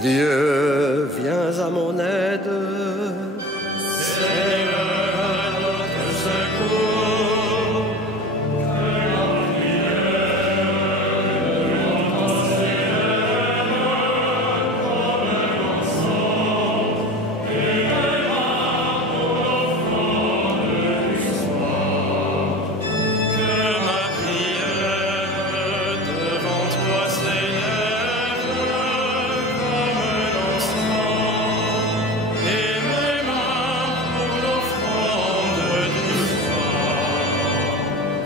Dieu, viens à mon aide. Seigneur, à notre secours, que la prière de notre s'élève comme l'encens et les mains pour l'offrande du soir. Que ma prière devant toi s'élève comme l'encens et mes mains pour l'offrande du soir.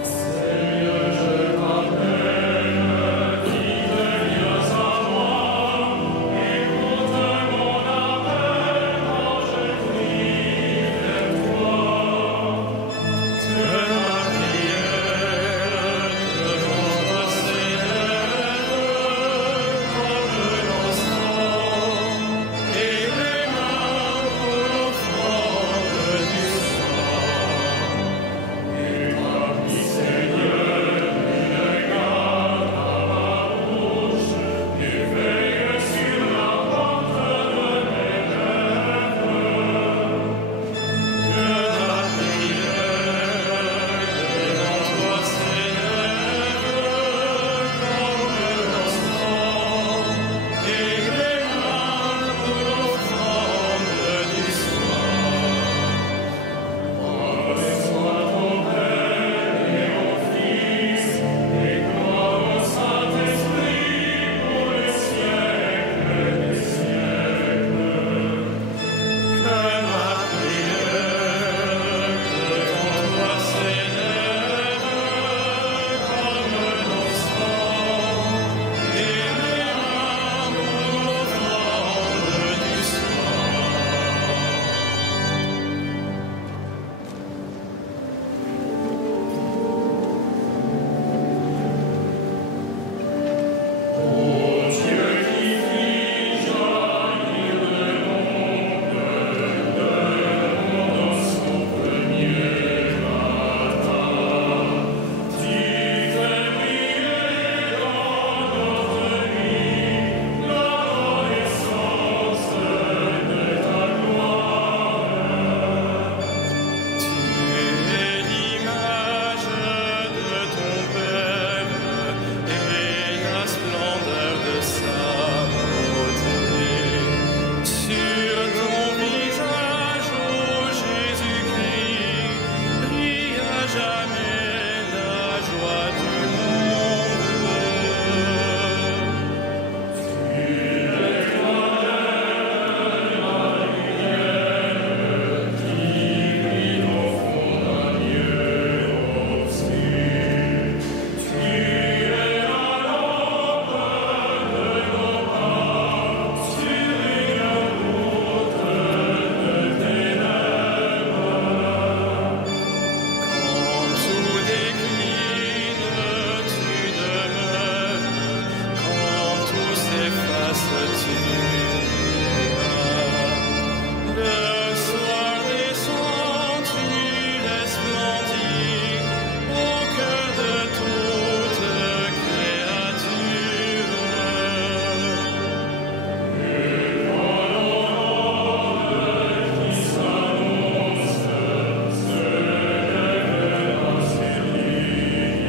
Seigneur, je t'appelle, qui deviens à moi, écoute mon appel quand je crie vers toi. Que ma prière devant toi s'élève comme l'encens et mes mains pour l'offrande du soir. Établis, Seigneur, une garde à ma bouche, et veille sur la porte de mes lèvres. Que ma prière devant toi s'élève comme l'encens et mes mains pour l'offrande du soir. Gloire soit au Père et au Fils et gloire au Saint-Esprit pour les siècles des siècles. Que ma prière devant toi s'élève comme l'encens et mes mains pour l'offrande du soir. Ô Dieu qui fis jaillir le monde dans son premier matin, tu fais briller dans notre vie la renaissance de ta gloire. Tu es l'image de ton Père et la splendeur de sa beauté. Sur ton visage, ô Jésus-Christ, brille à jamais la joie du monde. Tu es la lumière qui brille au fond d'un lieu obscur. Tu es la lampe de nos pas sur une route de ténèbres. Quand tout décline, tu demeures. Quand tout s'efface, tu es là. Le soir descend, tu laisses splendir au cœur de toute créature. Et quand l'aurore qui s'annonce se lèvera sur l'univers,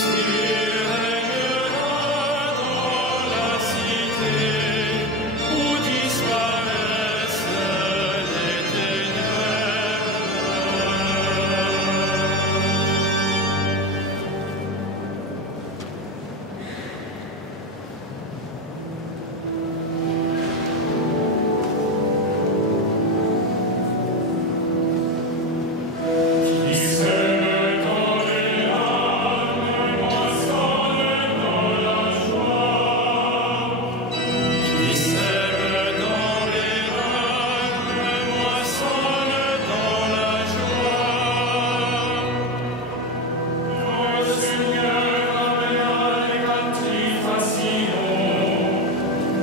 tu régneras dans la cité où disparaissent les ténèbres. Qui sème dans les larmes moissonne dans la joie. Qui sème dans les larmes moissonne dans la joie. Le Seigneur amena les captifs à Sion.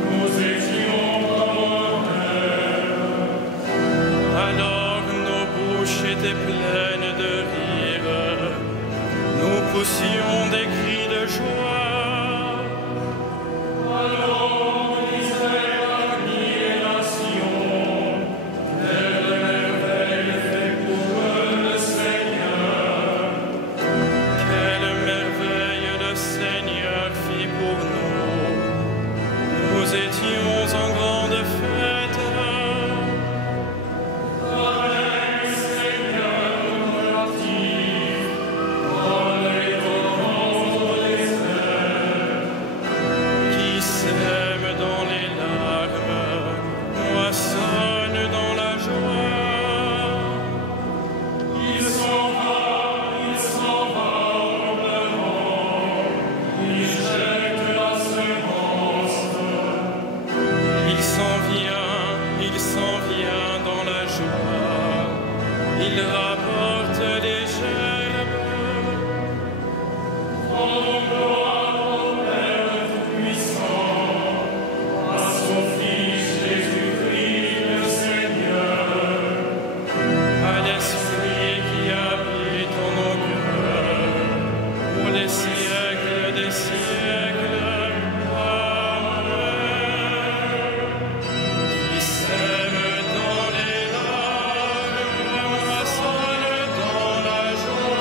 Nous étions comme terre. Alors nos bouches étaient pleines de rire. Nous poussions des cris de joie. Alors Il rapporte les gerbes. Rendons gloire au Père Tout-Puissant, à son Fils Jésus-Christ le Seigneur, à l'Esprit qui habite en nos cœurs, pour les siècles des siècles. Amen. Qui sème dans les larmes, moissonne dans la joie.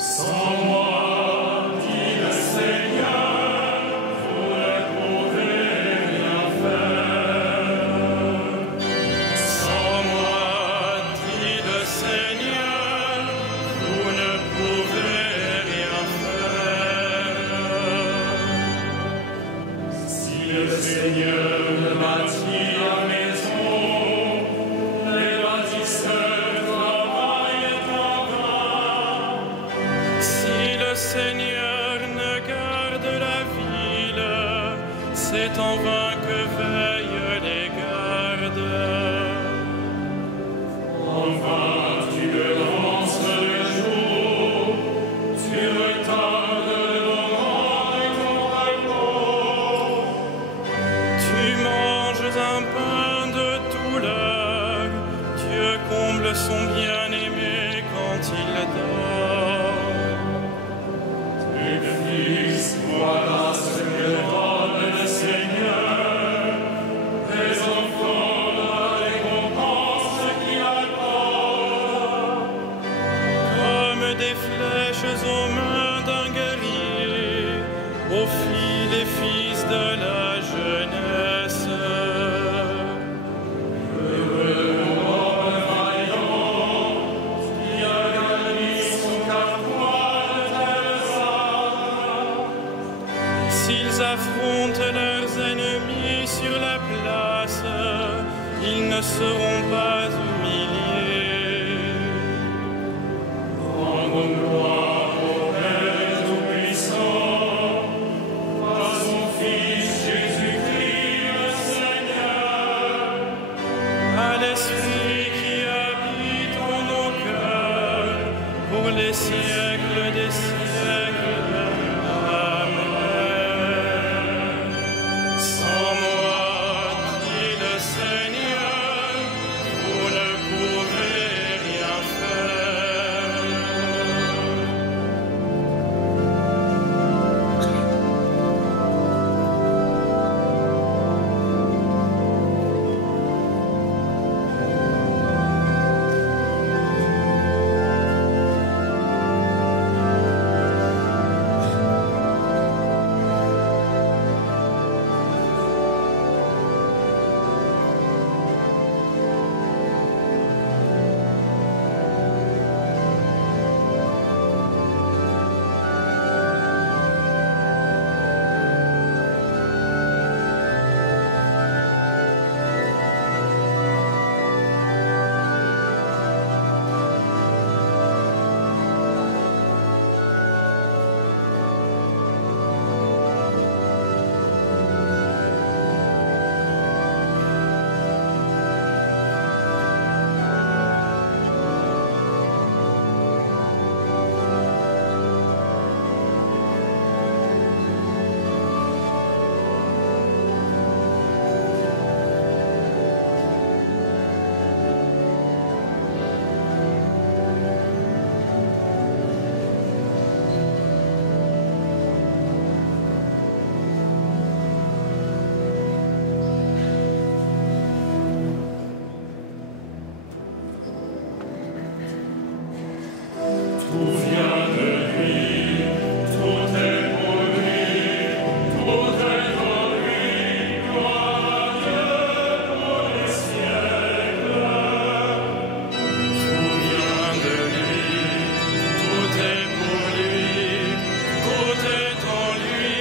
Sans moi, dit le Seigneur, vous ne pouvez rien faire. Sans moi, dit le Seigneur, vous ne pouvez rien faire. Si le Seigneur ne bâtit la maison, les bâtisseurs travaillent en vain. Si le Seigneur ne garde la ville, c'est en vain que veillent les gardes. En vain tu lances le jour, tu retardes le moment de ton repos. Tu manges un pain de douleur, Dieu comble son bien-aimé quand il dort. Et fils, voilà ce que donne le Seigneur, des enfants la récompense qu'il accorde. Comme des flèches aux mains d'un guerrier, aux filles des fils de la jeunesse. Heureux l'homme vaillant, qui a gagné son carquois de telles armes. S'ils affrontent leurs ennemis sur la place, ils ne seront pas humiliés. Rendons gloire au Père Tout-Puissant, à son Fils Jésus-Christ le Seigneur, à l'Esprit qui habite en nos cœurs, pour les siècles des siècles. Amen. Sans moi, dit le Seigneur, vous ne pouvez rien faire. Tout vient de lui, tout est pour lui, tout est en lui, gloire à Dieu pour les siècles. Tout vient de lui, tout est pour lui, tout est en lui,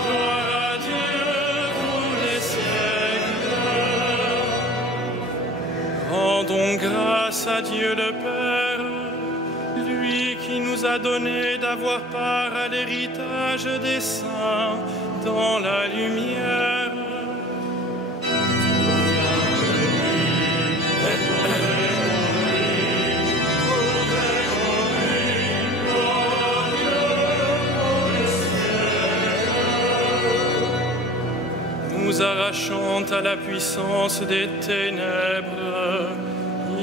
gloire à Dieu pour les siècles. Rendons grâce à Dieu le Père, lui qui nous a donné d'avoir part à l'héritage des saints dans la lumière. Nous arrachant à la puissance des ténèbres,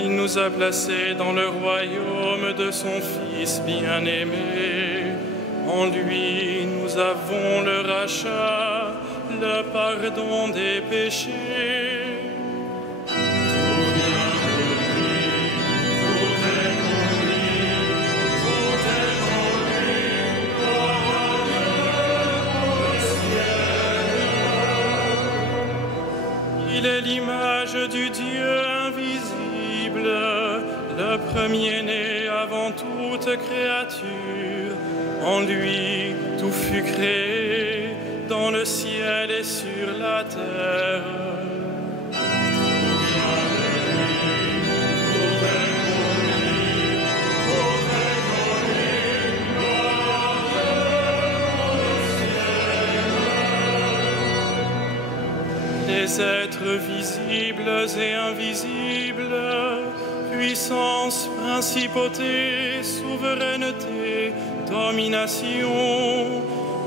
il nous a placés dans le royaume de son Fils bien-aimé. En lui, nous avons le rachat, le pardon des péchés. Il est l'image du Dieu invisible, le premier-né avant toute créature. En lui, tout fut créé, dans le ciel et sur la terre. Les êtres visibles et invisibles, puissance, principauté, souveraineté, domination,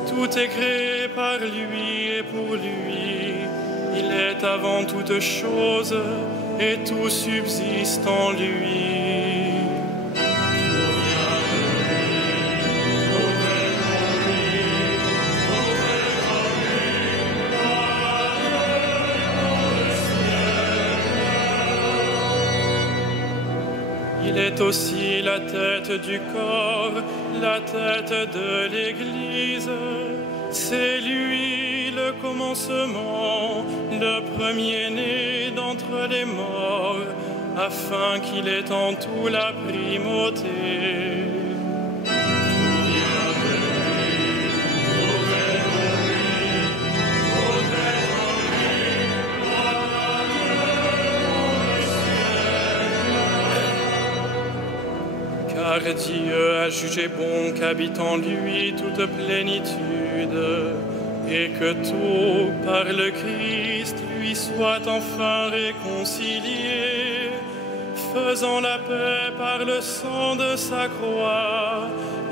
tout est créé par lui et pour lui. Il est avant toute chose et tout subsiste en lui. Il est aussi la tête du corps, la tête de l'Église. C'est lui le commencement, le premier-né d'entre les morts, afin qu'il ait en tout la primauté. Car Dieu a jugé bon qu'habite en lui toute plénitude, et que tout, par le Christ, lui soit enfin réconcilié, faisant la paix par le sang de sa croix,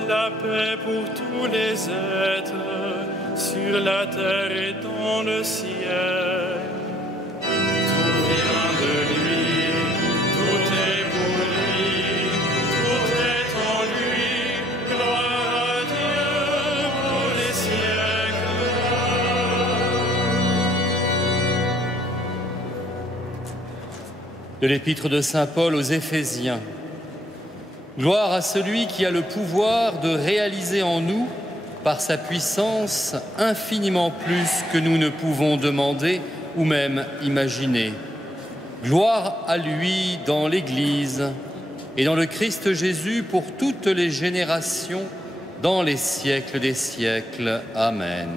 la paix pour tous les êtres, sur la terre et dans le ciel. Tout vient de lui, tout est pour lui, tout est en lui, gloire à Dieu pour les siècles. De l'épître de saint Paul aux Éphésiens. Gloire à celui qui a le pouvoir de réaliser en nous, par sa puissance, infiniment plus que nous ne pouvons demander ou même imaginer. Gloire à lui dans l'Église et dans le Christ Jésus pour toutes les générations, dans les siècles des siècles. Amen.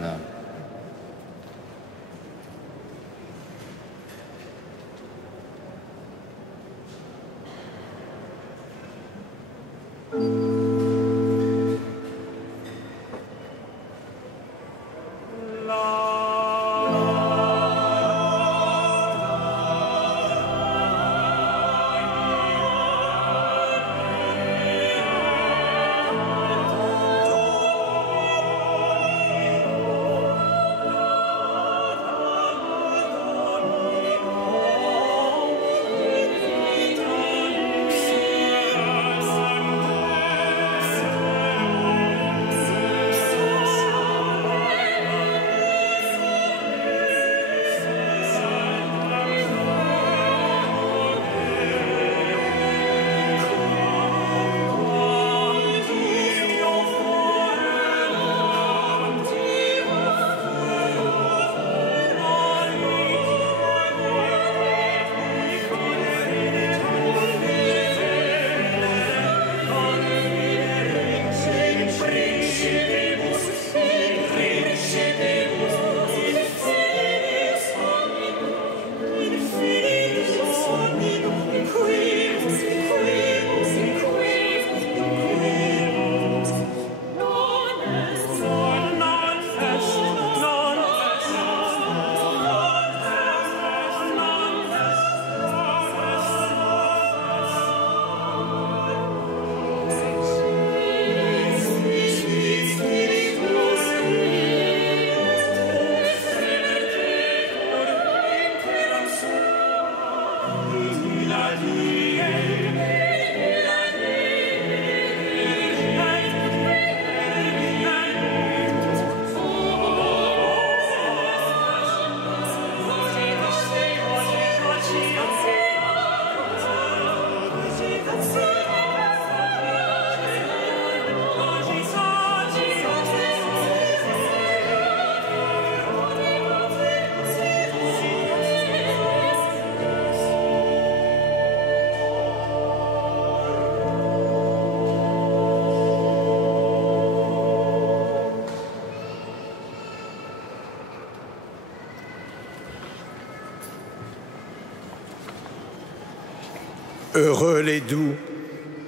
Heureux les doux,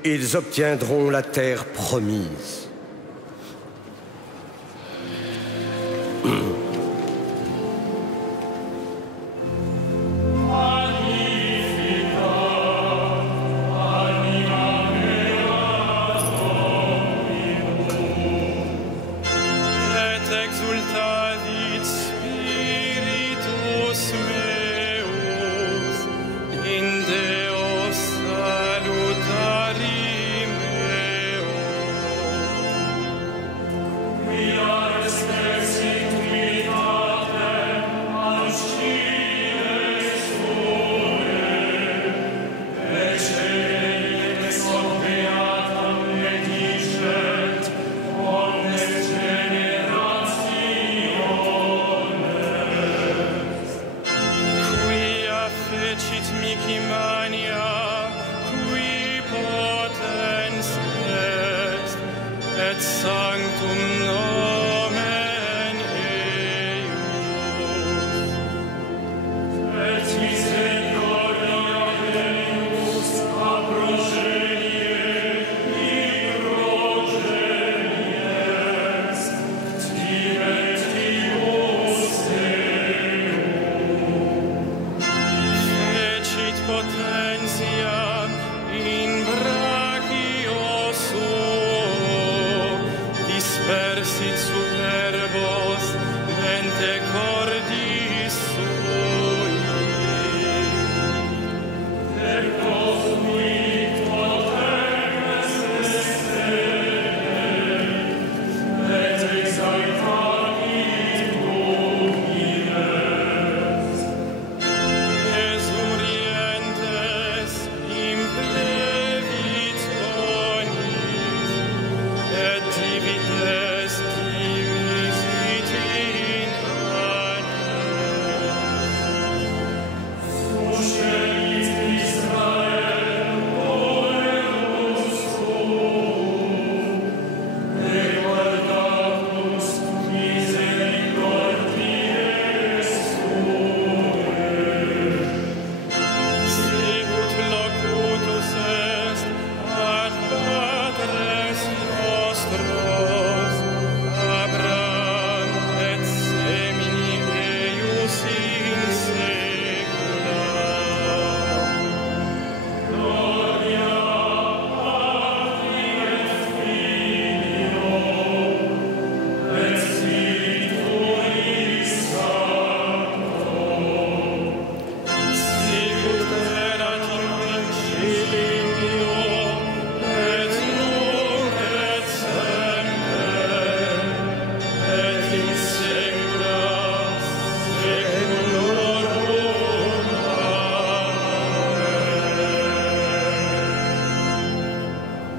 ils obtiendront la terre promise.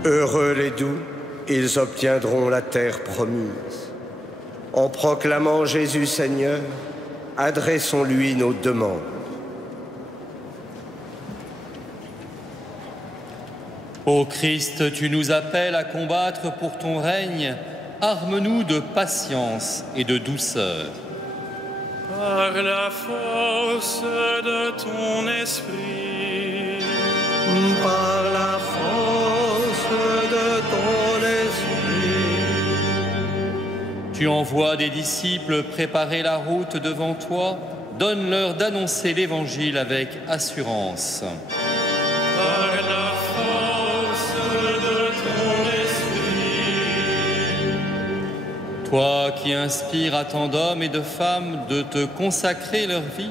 Heureux les doux, ils obtiendront la terre promise. En proclamant Jésus Seigneur, adressons-lui nos demandes. Ô Christ, tu nous appelles à combattre pour ton règne. Arme-nous de patience et de douceur. Par la force de ton esprit. Par la force de ton esprit. Tu envoies des disciples préparer la route devant toi. Donne-leur d'annoncer l'Évangile avec assurance. Par la force de ton esprit. Toi qui inspires à tant d'hommes et de femmes de te consacrer leur vie,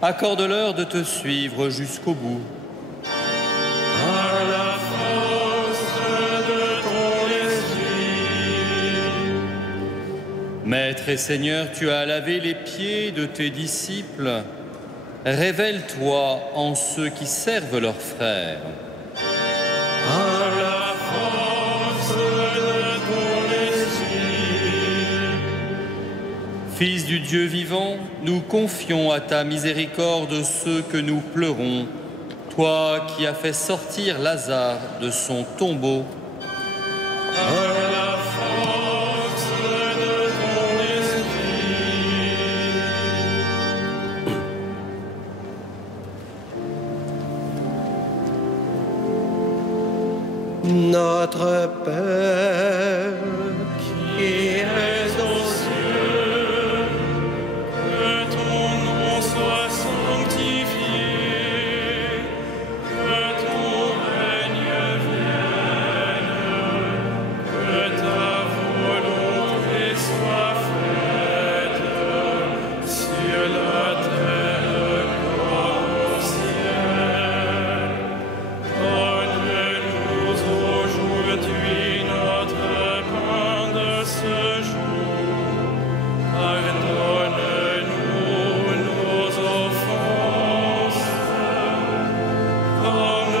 accorde-leur de te suivre jusqu'au bout. Par la force de ton esprit. Maître et Seigneur, tu as lavé les pieds de tes disciples. Révèle-toi en ceux qui servent leurs frères. Par la force de ton esprit. Fils du Dieu vivant, nous confions à ta miséricorde ceux que nous pleurons. Toi qui as fait sortir Lazare de son tombeau. Par la force de ton esprit. Notre Père, qui es aux cieux, que ton nom soit sanctifié, que ton règne vienne, que ta volonté soit faite sur la terre comme au ciel. Donne-nous aujourd'hui notre pain de ce jour. Pardonne-nous nos offenses, comme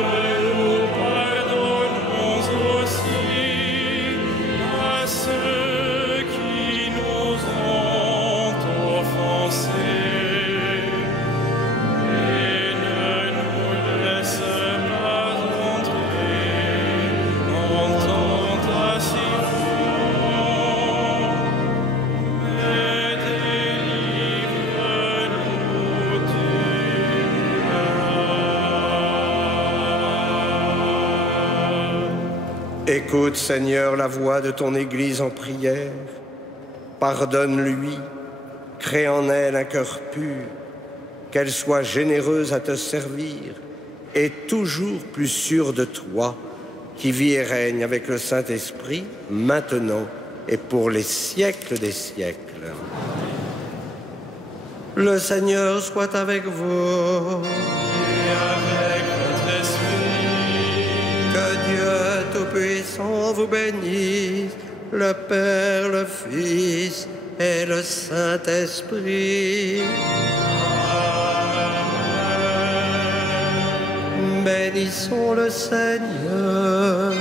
nous pardonnons aussi à ceux qui nous ont offensés. Et ne nous laisse pas entrer en tentation, mais délivre-nous du mal. Écoute, Seigneur, la voix de ton Église en prière. Pardonne-lui, crée en elle un cœur pur, qu'elle soit généreuse à te servir et toujours plus sûre de toi, qui vis et règne avec le Saint-Esprit, maintenant et pour les siècles des siècles. Le Seigneur soit avec vous. Et avec votre esprit, Que Dieu Tout-Puissant vous bénisse, le Père, le Fils et le Saint-Esprit. Bénissons le Seigneur.